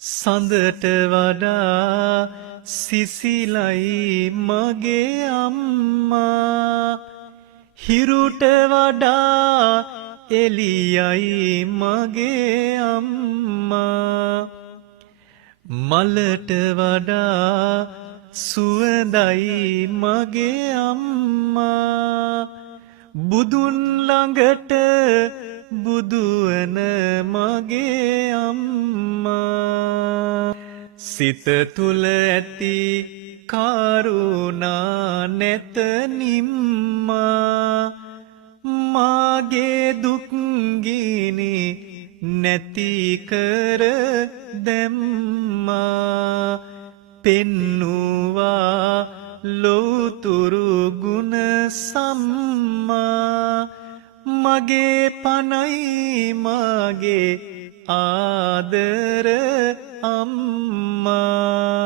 සඳට වඩා සිසිලයි මගේ අම්මා හිරුට වඩා එළියයි මගේ අම්මා මලට වඩා සුවඳයි මගේ අම්මා බුදුන් ළඟට බුදුවන මගේ අම්මා සිත තුල ඇති කරුණා නැත නිම්මා මාගේ දුක් ගිනි නැති කර දැම්මා පෙන්නුවා ලෝතුරු ගුණ සම්මා මගේ පනයි මගේ ආදර අම්මා